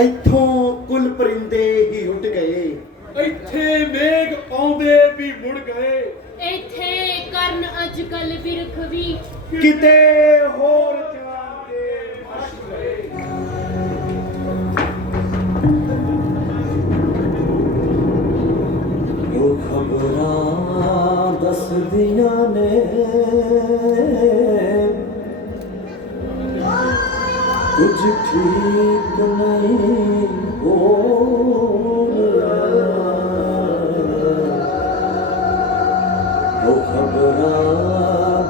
ਇੱਥੋਂ ਕੁਲ ਪਰਿੰਦੇ ਹੀ ਉੱਡ ਗਏ, ਇੱਥੇ ਮੇਘ ਆਉਂਦੇ ਵੀ ਮੁੜ ਗਏ, ਇੱਥੇ ਕਰਨ ਅੱਜ ਕੱਲ ਬਿਰਖ ਵੀ ਕਿਤੇ ਹੋਰ ਜਾਣ ਕੇ ਮਸ਼ ਗਏ। ਉਹ ਖਬਰਾਂ ਦੱਸਦੀਆਂ ਨੇ ਕੁਝ ਠੀਕ ਨਹੀਂ ਹੋ ਰਿਹਾ। ਉਹ ਖਬਰਾਂ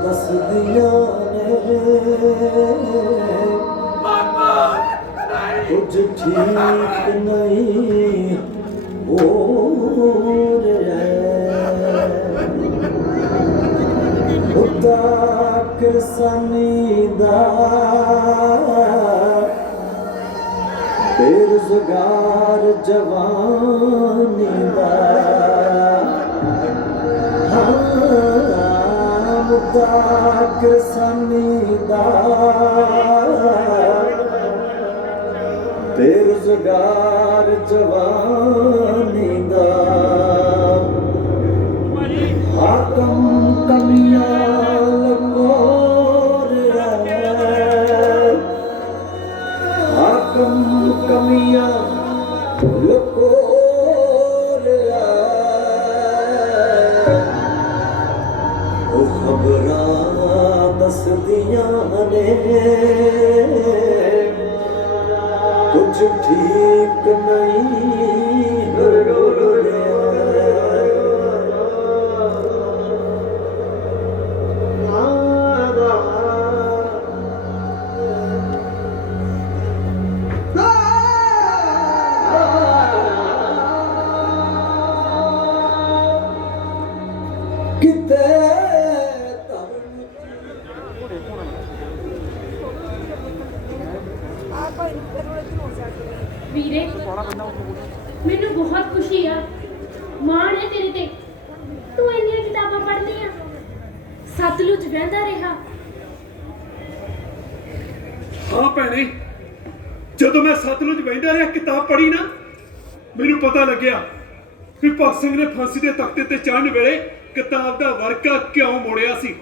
ਦੱਸਦੀਆਂ ਨੇ ਕੁਝ ਠੀਕ ਨਹੀਂ ਹੋ ਰਿਹਾ। ਉਹਦਾ ਕਿਰਸਾਨੀ ਦਾ बेरोजगार जवानी दा मुद्दा किरसानी दा बेरोजगार जवानी दा हाकम कमियां लगो कमियां लको ਉਹ ਖਬਰਾਂ ਦੱਸਦੀਆਂ ਨੇ ਕੁਝ ਠੀਕ ਨਹੀਂ ਹੋ ਰਿਹਾ। ਵੀਰੇ ਮੈਨੂੰ ਬਹੁਤ ਖੁਸ਼ੀ ਆ, ਮਾਣ ਹੈ ਤੇਰੇ ਤੇ। ਤੂੰ ਇੰਨੀਆਂ ਕਿਤਾਬਾਂ ਪੜ੍ਹਦੀਆਂ, ਸਤਲੁਜ ਵਹਿੰਦਾ ਰਿਹਾ। ਹਾਂ ਭੈਣੇ, ਜਦੋਂ ਮੈਂ ਸਤਲੁਜ ਵਹਿੰਦਾ ਰਿਹਾ ਕਿਤਾਬ ਪੜ੍ਹੀ ਨਾ, ਮੈਨੂੰ ਪਤਾ ਲੱਗਿਆ ਕਿ ਭਗਤ ਸਿੰਘ ਨੇ ਫਾਂਸੀ ਦੇ ਤਖਤੇ ਤੇ ਚੜ੍ਹਨ ਵੇਲੇ ਕਿਤਾਬ ਦਾ ਵਰਕਾ ਕਿਉਂ ਮੋੜਿਆ ਸੀ।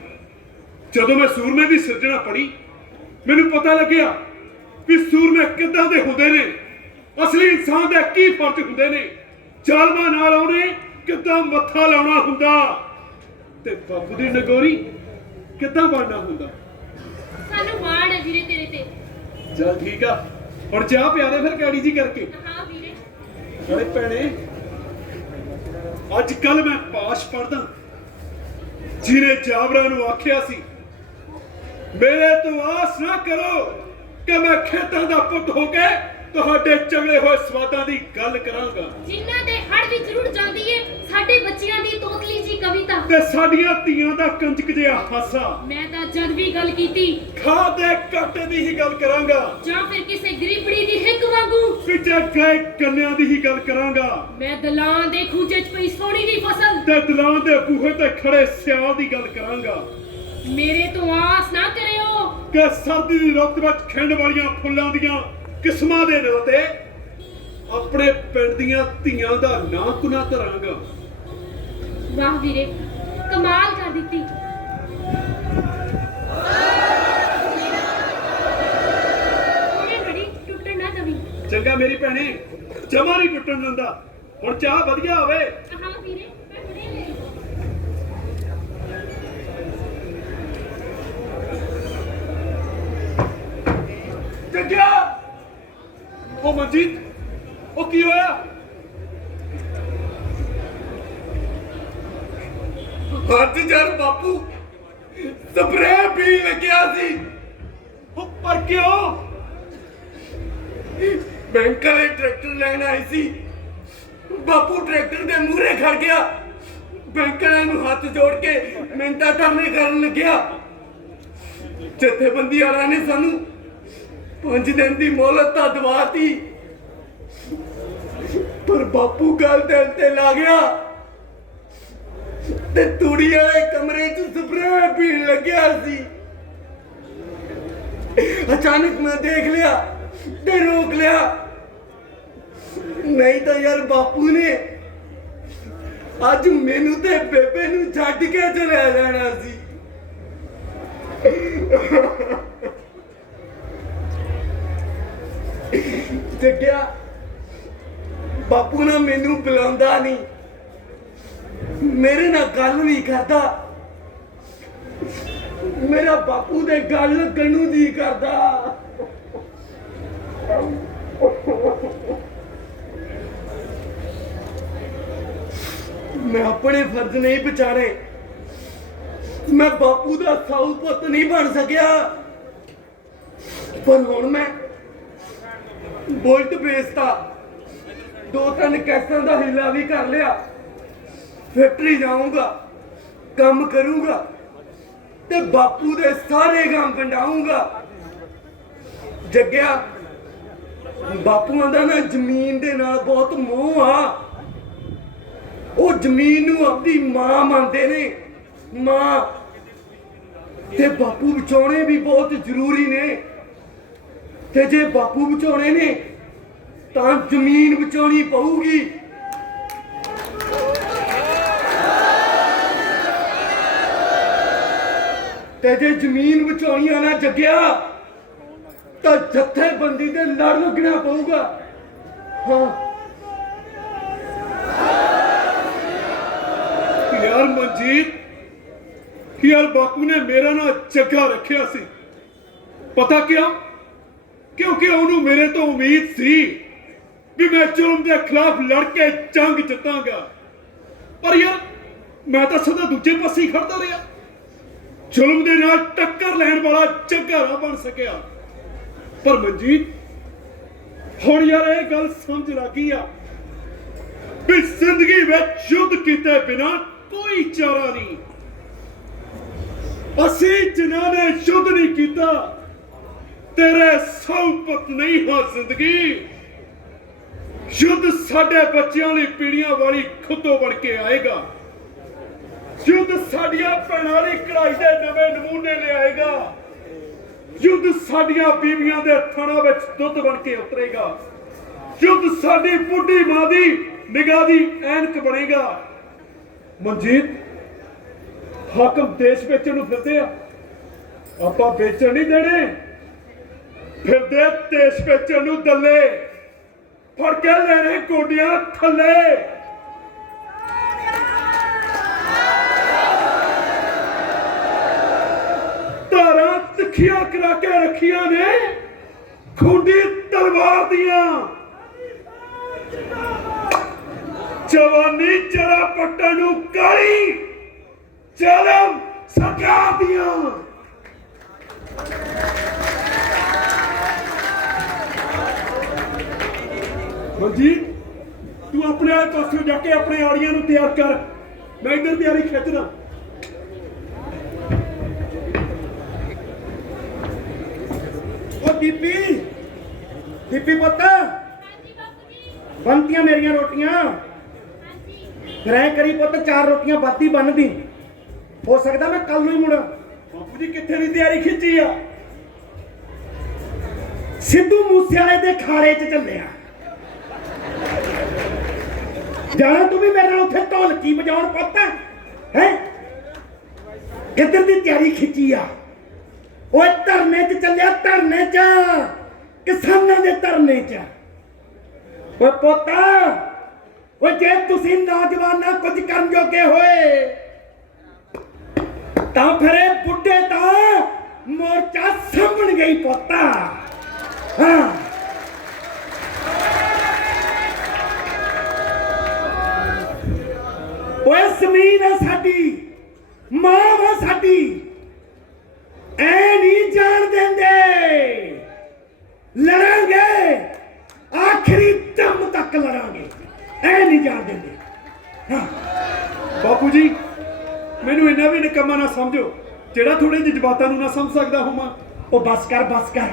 ਜਦੋਂ ਮੈਂ ਸੂਰਮੇ ਦੀ ਸਿਰਜਣਾ ਪੜ੍ਹੀ, ਮੈਨੂੰ ਪਤਾ ਲੱਗਿਆ ਵੀ ਸੂਰਮੇ ਕਿੱਦਾਂ ਦੇ ਹੁੰਦੇ ਨੇ, ਅਸਲੀ ਇਨਸਾਨ ਦੇ ਕੀ ਫਰਜ਼ ਹੁੰਦੇ ਨੇ, ਜ਼ਾਲਮਾਂ ਨਾਲ ਉਹਨੇ ਕਿੱਦਾਂ ਮੱਥਾ ਲਾਉਣਾ ਹੁੰਦਾ ਤੇ ਬਾਪੂ ਦੀ ਨਗੋਰੀ ਕਿੱਦਾਂ ਬਣਨਾ ਹੁੰਦਾ। ਸਾਨੂੰ ਮਾਣ ਹੈ ਵੀਰੇ ਤੇਰੇ ਤੇ। ਚੱਲ ਠੀਕ ਆ, ਹੁਣ ਚਾਹ ਪਿਆ ਦੇ ਫਿਰ ਕੈੜੀ ਜੀ ਕਰਕੇ। ਹਾਂ ਵੀਰੇ। ਨਾਲੇ ਭੈਣੇ, ਅੱਜ ਕੱਲ ਮੈਂ ਪਾਸ਼ ਪੜਦਾ, ਜਿਹਨੇ ਜਾਬਰਾਂ ਨੂੰ ਆਖਿਆ ਸੀ ਮੇਰੇ ਤੋਂ ਆਸ ਨਾ ਕਰੋ ਕਿ ਮੈਂ ਖੇਤਾਂ ਦਾ ਪੁੱਤ ਹੋ ਕੇ ਤੁਹਾਡੇ ਚੰਗੇ ਹੋਏ ਸਵਾਦਾਂ ਦੀ ਗੱਲ ਕਰਾਂਗਾ, ਜਿਨ੍ਹਾਂ ਦੇ ਹੜ ਵਿੱਚ ਰੁੜ ਜਾਂਦੀ ਏ ਸਾਡੇ ਬੱਚਿਆਂ ਦੀ ਤੋਤਲੀ ਜੀ ਕਵਿਤਾ ਤੇ ਸਾਡੀਆਂ ਧੀਆਂ ਦਾ ਕੰਜਕ ਜਿਹਾ ਹਾਸਾ। ਮੈਂ ਤਾਂ ਜਦ ਵੀ ਗੱਲ ਕੀਤੀ ਖਾ ਦੇ ਕਾਟੇ ਦੀ ਹੀ ਗੱਲ ਕਰਾਂਗਾ, ਜਾਂ ਫਿਰ ਕਿਸੇ ਗਰੀਬੜੀ ਦੀ ਹਿੱਕ ਵਾਂਗੂ ਪਿੱਛੇ ਗਏ ਕੰਨਿਆਂ ਦੀ ਹੀ ਗੱਲ ਕਰਾਂਗਾ। ਮੈਂ ਦਲਾਂ ਦੇ ਖੂੰਜੇ 'ਚ ਪਈ ਸੋਹਣੀ ਦੀ ਫਸਲ ਤੇ ਦਲਾਂ ਦੇ ਬੂਹੇ ਤੇ ਖੜੇ ਸਿਆਲ ਦੀ ਗੱਲ ਕਰਾਂਗਾ। ਮੇਰੇ ਤੋਂ ਆਸ ਨਾ ਕਰਿਓ ਕਿ ਸਰਦੀ ਦੀ ਰੁੱਤ ਵਿੱਚ ਖਿੰਡ ਵਾਲੀਆਂ ਫੁੱਲਾਂ ਦੀਆਂ ਕਿਸਮਾਂ ਦੇ ਨਾਂ ਤੇ ਆਪਣੇ ਪਿੰਡ ਦੀਆਂ ਧੀਆਂ ਦਾ ਨਾਂ ਕੁਨਾ ਧਰਾਂਗਾ। ਵਾਹ ਵੀਰੇ, ਕਮਾਲ ਕਰ ਦਿੱਤੀ। ਥੋੜੀ ਬੜੀ ਟੁੱਟਣ ਨਾ ਦਵੀਂ। ਚੰਗਾ ਮੇਰੀ ਭੈਣੇ, ਜਮਾ ਨਹੀਂ ਟੁੱਟਣ ਦਿੰਦਾ। ਹੁਣ ਚਾਹ ਵਧੀਆ ਹੋਵੇ। ਹਾਂ ਵੀਰੇ, ਮੈਂ ਹੁਣੇ ਲੈ ਜੱਗਿਆ ਉਹ ਮਨਜੀਤ, ਉਹ ਕੀ ਹੋਇਆ? ਅੱਜ ਯਾਰ ਬਾਪੂ ਸਪਰੇਅ ਪੀਣ ਲੱਗਿਆ ਸੀ। ਉਹ ਪਰ ਕਿਉਂ? ਬੈਂਕ ਵਾਲੇ ਟਰੈਕਟਰ ਲੈਣ ਆਏ ਸੀ। ਬਾਪੂ ਟਰੈਕਟਰ ਦੇ ਮੂਹਰੇ ਖੜ ਗਿਆ। ਬੈਂਕ ਵਾਲਿਆਂ ਨੂੰ ਹੱਥ ਜੋੜ ਕੇ ਮਿੰਨਤਾਂ ਕਰਨੇ ਕਰਨ ਲੱਗਿਆ। ਜਥੇਬੰਦੀ ਵਾਲਿਆਂ ਨੇ ਸਾਨੂੰ 5 ਦਿਨ ਦੀ ਮੋਹਲਤ ਤਾਂ ਦਵਾਤੀ, ਪਰ ਬਾਪੂ ਗੱਲ ਦਿਲ ਤੇ ਲਾ ਗਿਆ ਤੇ ਤੂੜੀ ਵਾਲੇ ਕਮਰੇ 'ਚ ਸਪਰੇਅ ਪੀਣ ਲੱਗਿਆ ਸੀ। ਅਚਾਨਕ ਮੈਂ ਦੇਖ ਲਿਆ ਤੇ ਰੋਕ ਲਿਆ, ਨਹੀਂ ਤਾਂ ਯਾਰ ਬਾਪੂ ਨੇ ਅੱਜ ਮੈਨੂੰ ਤੇ ਬੇਬੇ ਨੂੰ ਛੱਡ ਕੇ ਚਲੇ ਜਾਣਾ ਸੀ। ਜੱਗਿਆ, ਬਾਪੂ ਨਾ ਮੈਨੂੰ ਬੁਲਾਉਂਦਾ ਨਹੀਂ, ਮੇਰੇ ਨਾਲ ਗੱਲ ਨਹੀਂ ਕਰਦਾ। ਮੇਰਾ ਬਾਪੂ ਦੇ ਗੱਲ ਲੱਗਣ ਨੂੰ ਜੀ ਕਰਦਾ। ਮੈਂ ਆਪਣੇ ਫਰਜ਼ ਨਹੀਂ ਪਛਾਣੇ। ਮੈਂ ਬਾਪੂ ਦਾ ਸਾਊ ਪੁੱਤ ਨਹੀਂ ਬਣ ਸਕਿਆ, ਪਰ ਹੁਣ ਮੈਂ ਬੁਲਟ ਵੇਚਤਾ, 2-3 ਕੈਸਾਂ ਦਾ ਹਿੱਲਾ ਵੀ ਕਰ ਲਿਆ। ਫੈਕਟਰੀ ਜਾਊਂਗਾ, ਕੰਮ ਕਰੂੰਗਾ ਤੇ ਬਾਪੂ ਦੇ ਸਾਰੇ ਕੰਮ ਵੰਡਾਊਂਗਾ। ਜੱਗਿਆ, ਬਾਪੂਆਂ ਦਾ ਨਾ ਜ਼ਮੀਨ ਦੇ ਨਾਲ ਬਹੁਤ ਮੋਹ ਆ। ਉਹ ਜ਼ਮੀਨ ਨੂੰ ਆਪਣੀ ਮਾਂ ਮੰਨਦੇ ਨੇ, ਮਾਂ। ਤੇ ਬਾਪੂ ਬਚਾਉਣੇ ਵੀ ਬਹੁਤ ਜ਼ਰੂਰੀ ਨੇ, ਤੇ ਜੇ ਬਾਪੂ ਬਚਾਉਣੇ ਨੇ ਤਾਂ ਜ਼ਮੀਨ ਬਚਾਉਣੀ ਪਊਗੀ। ਤੇ ਜੇ ਜ਼ਮੀਨ ਬਚਾਉਣੀ ਆ ਨਾ ਜੱਗਿਆ, ਤਾਂ ਜਥੇਬੰਦੀ ਤੇ ਲੜ ਲੱਗਣਾ ਪਊਗਾ। ਹਾਂ ਯਾਰ ਮਨਜੀਤ, ਯਾਰ ਬਾਪੂ ਨੇ ਮੇਰਾ ਨਾਂ ਜੱਗਾ ਰੱਖਿਆ ਸੀ। ਪਤਾ ਕਿਉਂ? ਕਿਉਂਕਿ ਉਹਨੂੰ ਮੇਰੇ ਤੋਂ ਉਮੀਦ ਸੀ ਵੀ ਮੈਂ ਜ਼ੁਲਮ ਦੇ ਖਿਲਾਫ ਲੜ ਕੇ ਜੰਗ ਜਿੱਤਾਂਗਾ। ਪਰ ਯਾਰ ਮੈਂ ਤਾਂ ਸਦਾ ਦੂਜੇ ਪਾਸੇ ਹੀ ਖੜਦਾ ਰਿਹਾ। ਜ਼ੁਲਮ ਦੇ ਨਾਲ ਟੱਕਰ ਲੈਣ ਵਾਲਾ ਜੱਗਾ ਨਾ ਬਣ ਸਕਿਆ। ਪਰ ਮਨਜੀਤ, ਹੁਣ ਯਾਰ ਇਹ ਗੱਲ ਸਮਝ ਲੱਗੀ ਆ ਵੀ ਜ਼ਿੰਦਗੀ ਵਿੱਚ ਯੁੱਧ ਕੀਤੇ ਬਿਨਾਂ ਕੋਈ ਚਾਰਾ ਨਹੀਂ। ਅਸੀਂ ਜਿਨ੍ਹਾਂ ਨੇ ਯੁੱਧ ਨਹੀਂ ਕੀਤਾ, ਤੇਰੇ ਸੌਪਤ ਨਹੀਂ ਹਾਂ ਜ਼ਿੰਦਗੀ। ਯੁੱਧ ਸਾਡੇ ਬੱਚਿਆਂ ਲਈ ਪੀੜੀਆਂ ਵਾਲੀ ਖੁੱਤੋਂ ਬਣ ਕੇ ਆਏਗਾ। ਯੁੱਧ ਸਾਡੀਆਂ ਭੈਣਾਂ ਲਈ ਕਢਾਈ ਦੇ ਨਵੇਂ ਨਮੂਨੇ ਲਿਆਏਗਾ। ਯੁੱਧ ਸਾਡੀਆਂ ਬੀਵੀਆਂ ਦੇ ਥਣਾਂ ਵਿੱਚ ਦੁੱਧ ਬਣ ਕੇ ਉਤਰੇਗਾ। ਯੁੱਧ ਸਾਡੀ ਬੁੱਢੀ ਮਾਂ ਦੀ ਨਿਗਾਹ ਦੀ ਐਨਕ ਬਣੇਗਾ। ਮਨਜੀਤ, ਹਾਕਮ ਦੇਸ਼ ਵੇਚਣ ਨੂੰ ਫਿਰਦੇ ਆ, ਆਪਾਂ ਵੇਚਣ ਨਹੀਂ ਦੇਣੇ। ਫਿਰਦੇ ਦੇਸ਼ ਵੇਚਣ ਨੂੰ ਦੱਲੇ, ਫੜ ਕੇ ਲੈਣੇ ਗੋਡਿਆਂ ਥੱਲੇ। ਧਾਰਾਂ ਤਿੱਖੀਆਂ ਕਰਾ ਕੇ ਰੱਖੀਆਂ ਨੇ ਖੁੰਡੀ ਤਲਵਾਰ ਦੀਆਂ। ਜਵਾਨੀ ਜਰਾ ਪੱਟਾਂ ਨੂੰ ਕਾਲੀ ਚਰਮ ਸਰਕਾਰ ਦੀਆਂ। ਮਨਜੀਤ, ਤੂੰ ਆਪਣੇ ਵਾਲੇ ਪਾਸੇ ਜਾ ਕੇ ਆਪਣੇ ਆੜੀਆਂ ਨੂੰ ਤਿਆਰ ਕਰ, ਮੈਂ ਇੱਧਰ ਤਿਆਰੀ ਖਿੱਚਦਾ। ਉਹ ਦੀਪੀ, ਦੀਪੀ ਪੁੱਤ, ਬਣਤੀਆਂ ਮੇਰੀਆਂ ਰੋਟੀਆਂ। ਫਿਰ ਐ ਕਰੀ ਪੁੱਤ, 4 ਰੋਟੀਆਂ ਵੱਧ ਬਣਦੀ। ਹੋ ਸਕਦਾ ਮੈਂ ਕੱਲ ਨੂੰ ਹੀ ਮੁੜਾਂ। ਬਾਪੂ ਜੀ ਕਿੱਥੇ ਦੀ ਤਿਆਰੀ ਖਿੱਚੀ ਆ? ਸਿੱਧੂ ਮੂਸੇਵਾਲੇ ਦੇ ਖਾੜੇ 'ਚ ਚੱਲਿਆ। ਜਾਣਾ ਤੂੰ ਵੀ ਮੇਰੇ ਨਾਲ ਉੱਥੇ ਢੋਲਕੀ ਵਜਾਉਣ ਪੁੱਤ? ਹੈ ਕਿੱਧਰ ਦੀ ਤਿਆਰੀ ਖਿੱਚੀ ਆ? ਓਏ ਧਰਨੇ 'ਚ ਚੱਲਿਆ, ਧਰਨੇ 'ਚ, ਕਿਸਾਨਾਂ ਦੇ ਧਰਨੇ 'ਚ। ਓਏ ਪੁੱਤ, ਓਏ ਜੇ ਤੁਸੀਂ ਨੌਜਵਾਨਾਂ ਕੁਝ ਕਰਨ ਜੋਗੇ ਹੋਏ ਤਾਂ ਫਿਰ ਇਹ ਬੁੱਢੇ ਤਾਂ ਮੋਰਚਾ ਸਾਂਭਣ ਗਈ ਪੁੱਤ। ਹਾਂ ਆਖਰੀ ਦਮ ਤੱਕ ਲੜਾਂਗੇ, ਐ ਨਹੀਂ ਜਾਣ ਦਿੰਦੇ। ਹਾਂ ਬਾਪੂ ਜੀ, ਮੈਨੂੰ ਇੰਨਾ ਵੀ ਨਿਕੰਮਾ ਨਾ ਸਮਝੋ ਜਿਹੜਾ ਥੋੜੇ ਜਜ਼ਬਾਤਾਂ ਨੂੰ ਨਾ ਸਮਝ ਸਕਦਾ ਹੋਵਾਂ। ਉਹ ਬਸ ਕਰ,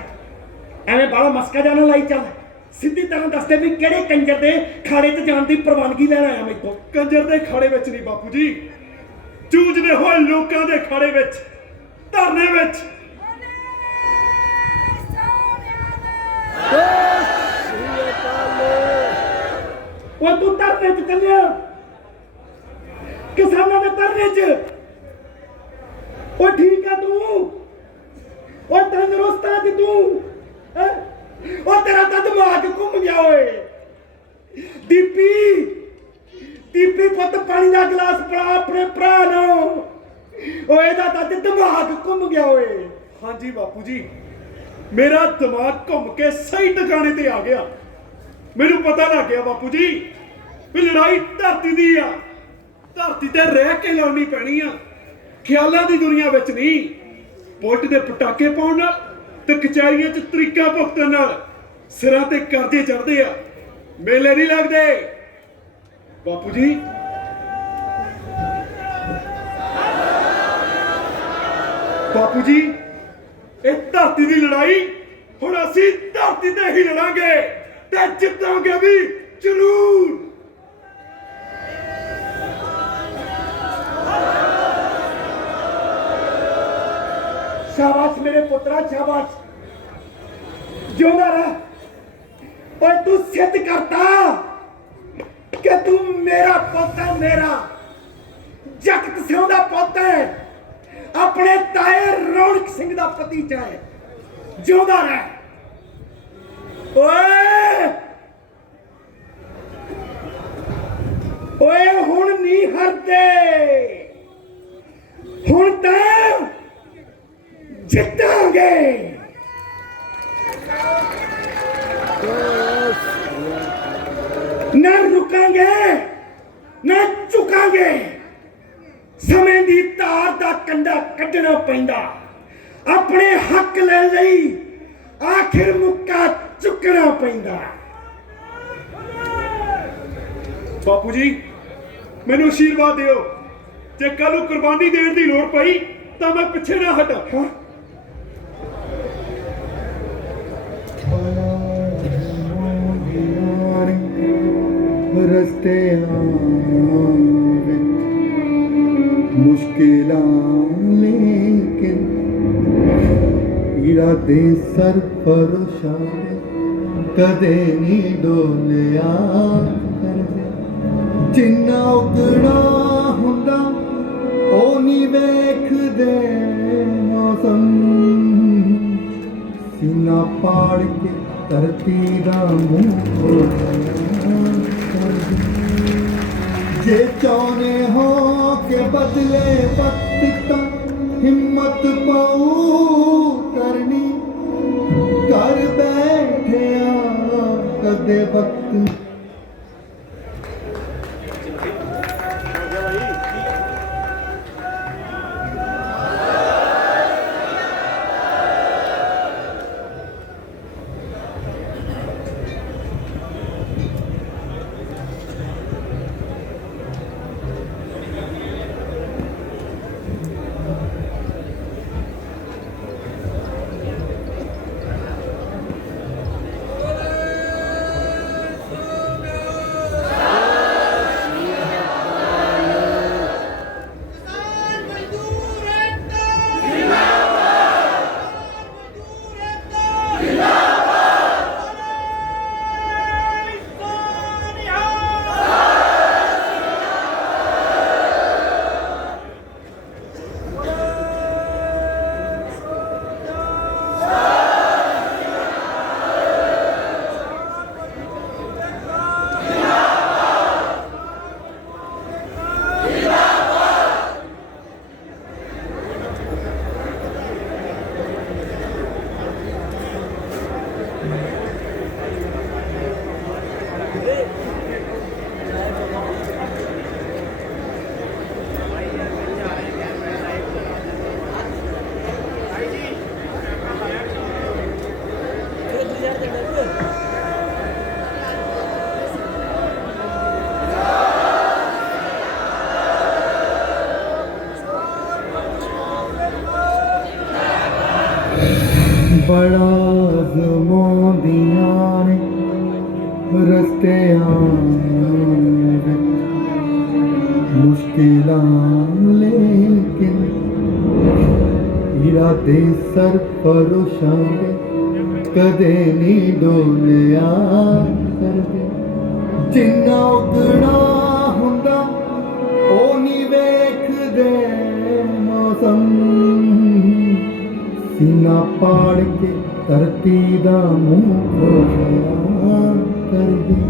ਐਵੇਂ ਬਾਹਲਾ ਮਸਕਾ ਜਾਣਾ ਲਾਈ ਚੱਲ। ਸਿੱਧੀ ਤਰ੍ਹਾਂ ਦੱਸਦੇ ਵੀ ਕਿਹੜੇ ਕੰਜਰ ਦੇ ਖਾੜੇ 'ਚ ਜਾਣ ਦੀ ਪ੍ਰਵਾਨਗੀ ਲੈਣ ਆਇਆ ਮੈਥੋਂ। ਕੰਜਰ ਦੇ ਖਾੜੇ ਵਿੱਚ ਨਹੀਂ ਬਾਪੂ ਜੀ, ਜੂਝਦੇ ਹੋਏ ਲੋਕਾਂ ਦੇ ਖਾੜੇ ਵਿੱਚ, ਧਰਨੇ ਵਿੱਚ। ਉਹ ਤੂੰ ਧਰਨੇ 'ਚ ਚੱਲਿਆ, ਕਿਸਾਨਾਂ ਦੇ ਧਰਨੇ 'ਚ। ਉਹ ਠੀਕ ਆ ਤੂੰ, ਉਹ ਤੰਦਰੁਸਤ ਆ ਜੀ ਤੂੰ, ਹੈਂ? ਉਹ ਤੇਰਾ ਤਾਂ ਦਿਮਾਗ ਘੁੰਮ ਗਿਆ ਓਏ। ਦੀਪੀ ਪੁੱਤ ਪਾਣੀ ਦਾ ਗਲਾਸ ਪੜਾ ਆਪਣੇ ਭਰਾ ਨੂੰ। ਓਏ ਇਹਦਾ ਤਾਂ ਦਿਮਾਗ ਘੁੰਮ ਗਿਆ ਓਏ। ਹਾਂਜੀ ਬਾਪੂ ਜੀ, ਮੇਰਾ ਦਿਮਾਗ ਘੁੰਮ ਕੇ ਸਹੀ ਟਿਕਾਣੇ ਤੇ ਆ ਗਿਆ। ਮੈਨੂੰ ਪਤਾ ਲੱਗ ਗਿਆ ਬਾਪੂ ਜੀ ਵੀ ਲੜਾਈ ਧਰਤੀ ਦੀ ਆ, ਧਰਤੀ ਤੇ ਰਹਿ ਕੇ ਲੜਨੀ ਪੈਣੀ ਆ, ਖਿਆਲਾਂ ਦੀ ਦੁਨੀਆ ਵਿੱਚ ਨਹੀਂ। ਬੁਲਟ ਦੇ ਪਟਾਕੇ ਪਾਉਣ ਨਾਲ ਤੇ ਕਚਹਿਰੀਆਂ 'ਚ ਤਰੀਕਾ ਭੁਗਤਣ ਨਾਲ ਸਿਰਾਂ ਤੇ ਕਰਜ਼ੇ ਚੜ੍ਹਦੇ ਆ, ਮੇਲੇ ਨਹੀਂ ਲੱਗਦੇ ਬਾਪੂ ਜੀ। ਬਾਪੂ ਜੀ, ਇਹ ਧਰਤੀ ਦੀ ਲੜਾਈ ਹੁਣ ਅਸੀਂ ਧਰਤੀ ਤੇ ਹੀ ਲੜਾਂਗੇ ਤੇ ਜਿੱਤਾਂਗੇ ਵੀ ਜ਼ਰੂਰ। शाबाश मेरे पुत्रा, शाबाश, जिंदा रह। और तू सिद्ध करता कि तू मेरा पुत है, मेरा जगत सिंह दा पुत है, अपने ताए रौनक सिंह दा भतीजा है। जिंदा रह। ओए हुण नहीं हरदे, हुण तां जितांगे। ना रुकांगे ना झुकांगे। समय दी तार दा कंडा कड्ढना पैंदा, अपने हक लैण लई आखिर मुक्का चुकना पैंदा। ਬਾਪੂ ਜੀ, ਮੈਨੂੰ ਆਸ਼ੀਰਵਾਦ ਦਿਓ, ਜੇ ਕੱਲ ਨੂੰ ਕੁਰਬਾਨੀ ਦੇਣ ਦੀ ਲੋੜ ਪਈ ਤਾਂ ਮੈਂ ਪਿੱਛੇ ਨਾ ਹਟਾਂ। ਰਸਤਿਆਂ ਵਿੱਚ ਮੁਸ਼ਕਿਲਾਂ ਲੇਕਿਨ ਇਰਾਦੇ ਸਰਫਰੋਸ਼ਾਂ ਕਦੇ ਨਹੀਂ ਡੋਲਿਆ ਕਰਦੇ। ਜਿੰਨਾ ਉਗੜਾ ਹੁੰਦਾ ਉਹ ਨਹੀਂ ਵੇਖਦੇ ਮੌਸਮ, ਸੀਨਾ ਪਾੜ ਕੇ ਧਰਤੀ ਦਾ ਮੂੰਹ। ਜੇ ਚਾਹੁੰਦੇ ਹੋ ਕਿ ਬਦਲੇ ਵਕਤ ਤਾਂ ਹਿੰਮਤ ਪਾਉ ਕਰਨੀ, ਕਰ ਬੈਠਿਆ ਕਦੇ ਵਕਤ। ਰਸਤਿਆਂ ਵਿੱਚ ਮੁਸ਼ਕਿਲਾਂ ਲੇਕਿਨ ਇਰਾਦੇ ਸਰਪਰੋਸ਼ਾਂ ਦੇ ਕਦੇ ਨਹੀਂ ਡੋਲਿਆ ਕਰਦੇ। ਜਿੰਨਾ ਉਗਣਾ ਹੁੰਦਾ ਉਹ ਨਹੀਂ ਵੇਖਦੇ ਮੌਸਮ, ਸੀਨਾ ਪਾੜ ਕੇ ਧਰਤੀ ਦਾ ਮੂੰਹ ਖੋਲ੍ਹਿਆ ਕਰਦੇ।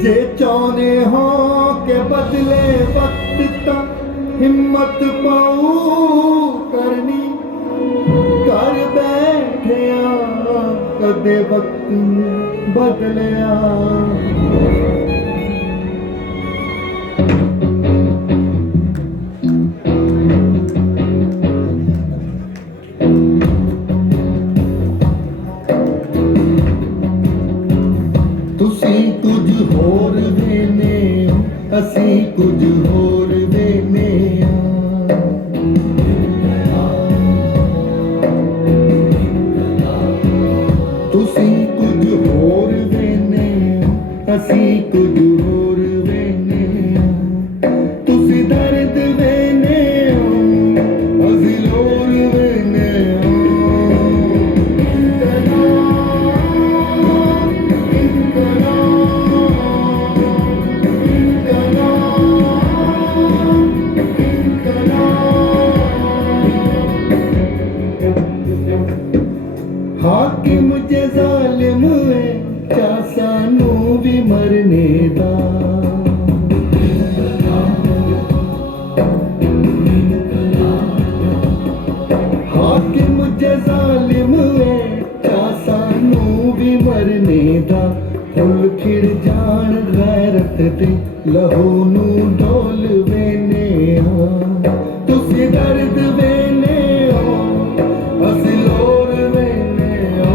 ਜੇ ਚਾਹੁੰਦੇ ਹੋ ਕਿ ਬਦਲੇ ਵਕਤ ਤਾਂ ਹਿੰਮਤ ਪਾਉ ਕਰਨੀ, ਘਰ ਬੈਠਿਆ ਕਦੇ ਵਕਤ ਬਦਲਿਆ। ਤੁਸੀਂ ਕੁਝ ਹੋਰ ਵੇਨੇ ਅਸੀਂ ਕੁਝ ਹੋਰ ਵੇਨੇ ਤੁਸੀਂ ਕੁਝ ਹੋਰ ਵੇਨੇ ਅਸੀਂ ਕੁਝ ਹੋਰ ਵੇਨੇ। ਤੁਸੀਂ ਦਰਦ ਵੇਨੇ ਅਸੀਂ ਲੋਰ ਵੇਨੇ। ਹਾਕਿਮ ਜੇ ਜ਼ਾਲਿਮ ਏ ਚਾ ਸਾਨੂੰ ਵੀ ਮਰਨੇ ਦਾ। ਹਾਕਿਮ ਜੇ ਜ਼ਾਲਿਮ ਏ ਚਾ ਸਾਨੂੰ ਵੀ ਮਰਨੇ ਦਾ। ਫੁੱਲ ਖਿੜ ਜਾਣ ਗੈਰਤ ਤੇ ਲਹੂ ਨੂੰ ਡੋਲ ਵੇਨੇ ਹਾਂ। ਤੁਸੀਂ ਦਰਦ ਵੇਨੇ ਹੋ ਅਸੀਂ ਲੋਰ ਵੇਨੇ ਹੋ।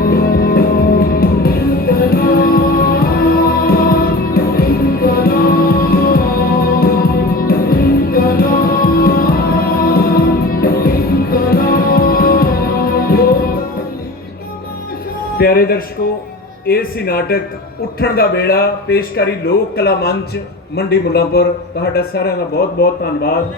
ਪਿਆਰੇ ਦਰਸ਼ਕੋ, ਇਹ ਸੀ ਨਾਟਕ ਉੱਠਣ ਦਾ ਵੇਲਾ, ਪੇਸ਼ਕਾਰੀ ਲੋਕ ਕਲਾ ਮੰਚ ਮੰਡੀ ਮੁੱਲਾਂਪੁਰ। ਤੁਹਾਡਾ ਸਾਰਿਆਂ ਦਾ ਬਹੁਤ ਬਹੁਤ ਧੰਨਵਾਦ।